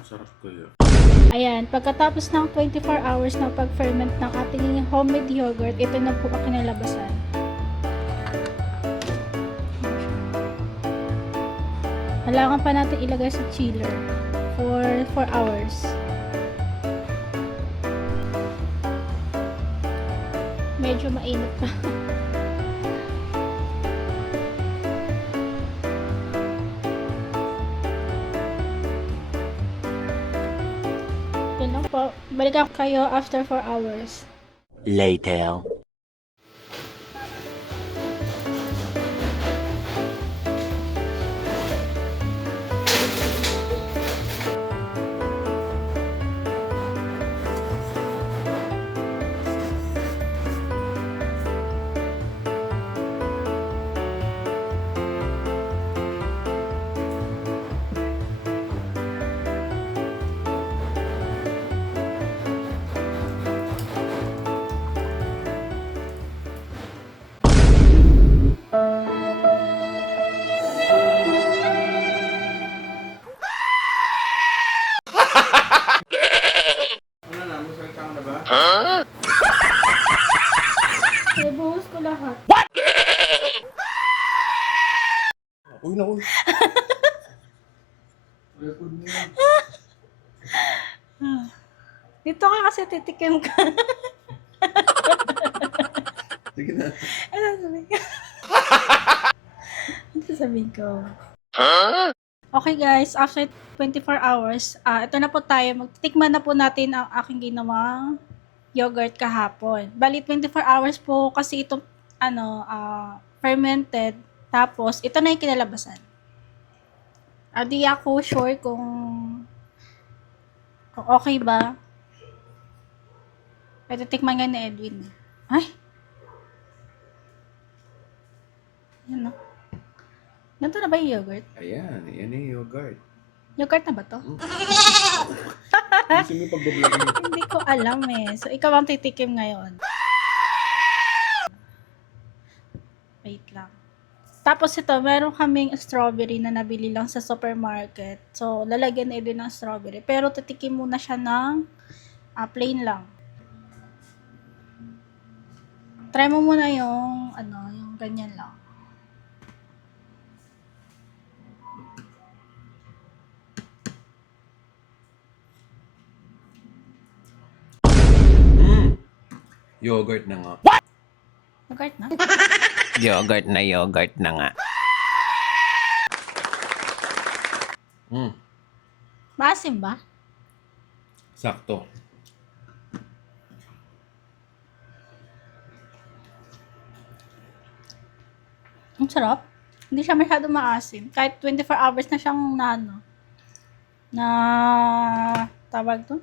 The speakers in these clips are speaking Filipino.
Sarap kaya. Ayan, pagkatapos ng 24 hours na pag-ferment ng ating homemade yogurt, ito na po ang kinalabasan. Kailangan pa natin ilagay sa chiller for 4 hours. Medyo mainit pa. Yun lang po. Balikan kayo after 4 hours. Later. Ano na? Masalita ka na ba? Ibuhos ko lahat. Uy, naku. Record mo yan. Dito ka kasi titikim ka. Sige na. Ano sabihin ko? Ano sasabihin ko? Okay guys, after 24 hours, ito na po tayo. Magtitikman na po natin ang aking ginawang yogurt kahapon. Bali 24 hours po kasi ito fermented. Tapos ito na yung kinalabasan. Di ako sure kung okay ba. Ito tikman nga ni Edwin. Ay! Yan no. Ganito na ba yung yogurt? Ayan, yan yung yogurt. Yogurt na ba to? Gusto mo yung pag-vlog mo? Hindi ko alam eh. So, ikaw ang titikim ngayon. Wait lang. Tapos ito, meron kaming strawberry na nabili lang sa supermarket. So, lalagyan na din ng strawberry. Pero titikim muna siya ng plain lang. Try mo muna yung, yung ganyan lang. Yogurt na nga. Yogurt na? Yogurt na nga. Maasim ba? Sakto. Ang sarap. Hindi siya masyado maasim. Kahit 24 hours na siyang tawag to?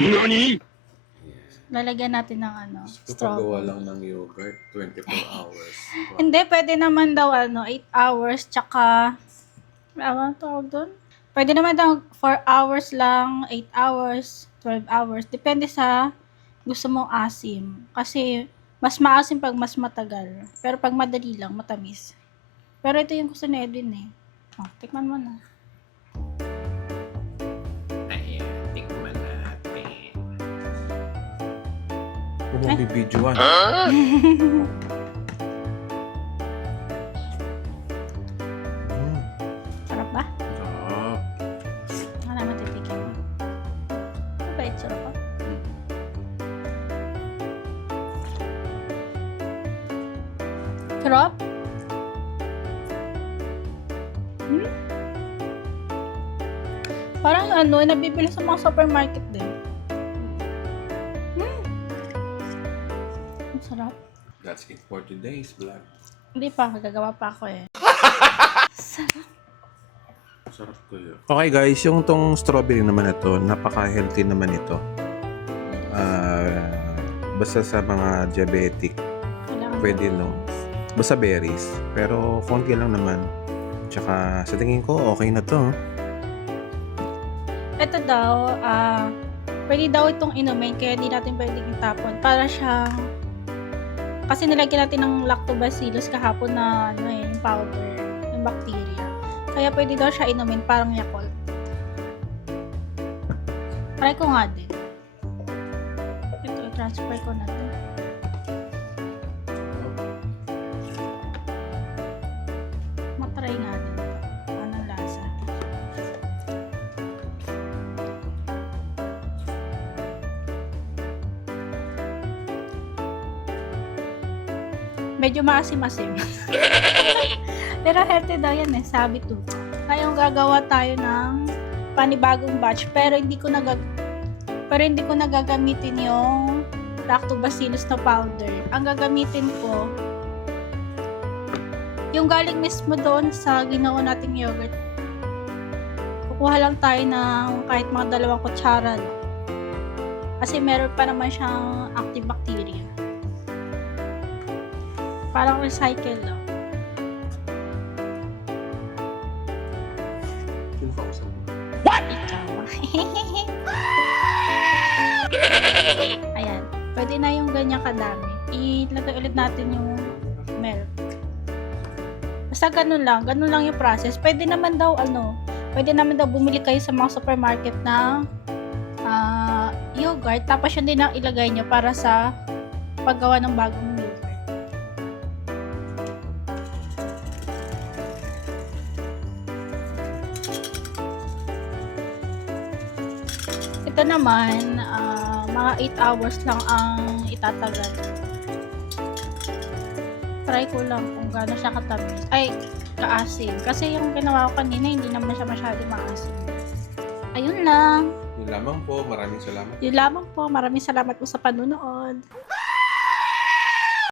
Nani? Lalagyan natin ng Gusto strawberry. pagawa lang ng yogurt, 24 hours. Wow. Hindi, pwede naman daw 8 hours, tsaka, tawag doon? Pwede naman daw 4 hours lang, 8 hours, 12 hours. Depende sa gusto mong asim. Kasi, mas maasim pag mas matagal. Pero pag madali lang, matamis. Pero ito yung gusto ni Edwin eh. Tikman mo na. Ayan, tikman natin. Kung mong bibidyoan. Sarap ba? Sarap. Wala naman titikim. Mabait, sarap ba? Sarap? Parang nabibili sa mga supermarket din. Ang sarap. That's it for today's vlog. Hindi pa, gagawa pa ako eh. Sarap. Sarap kaya. Okay guys, yung tong strawberry naman ito, napaka-healthy naman ito. Basta sa mga diabetic, Kailangan pwede no. Basta berries. Pero konti lang naman. Tsaka sa tingin ko, okay na to. Ito daw, pwede daw itong inumin, kaya di natin pwedeng itapon. Para siyang, kasi nilagyan natin ng lactobacillus kahapon na yung powder, yung bacteria. Kaya pwede daw siya inumin, parang Yakult. Try ko nga din. Ito, transfer ko na din. Matry nga din ito. Anong lasa? Medyo maasim-asim. Pero healthy daw yan eh, sabi to. Ngayong gagawa tayo ng panibagong batch, pero hindi ko nagagamitin yung lactobacillus na powder. Ang gagamitin ko yung galing mismo doon sa ginawa nating yogurt. Kukuha lang tayo ng kahit mga 2 kutsara lang. Kasi meron pa naman siyang active bacteria. Parang recycle lang. Sino ka usap? Ikaw. Ayan. Pwede na yung ganyan kadami. Ilagay ulit natin yung milk. Basta ganun lang yung process. Pwede naman daw bumili kayo sa mga supermarket ng yogurt, tapos yun din ang ilagay nyo para sa paggawa ng bagong yogurt. Ito naman, mga 8 hours lang ang itatagal. Try ko lang kung gaano siya katamis. Ay, kaasim. Kasi yung ginawa ko kanina, hindi naman siya masyado maasim. Ayun lang. Yun lamang po. Maraming salamat. Yun lamang po. Maraming salamat po sa panunood.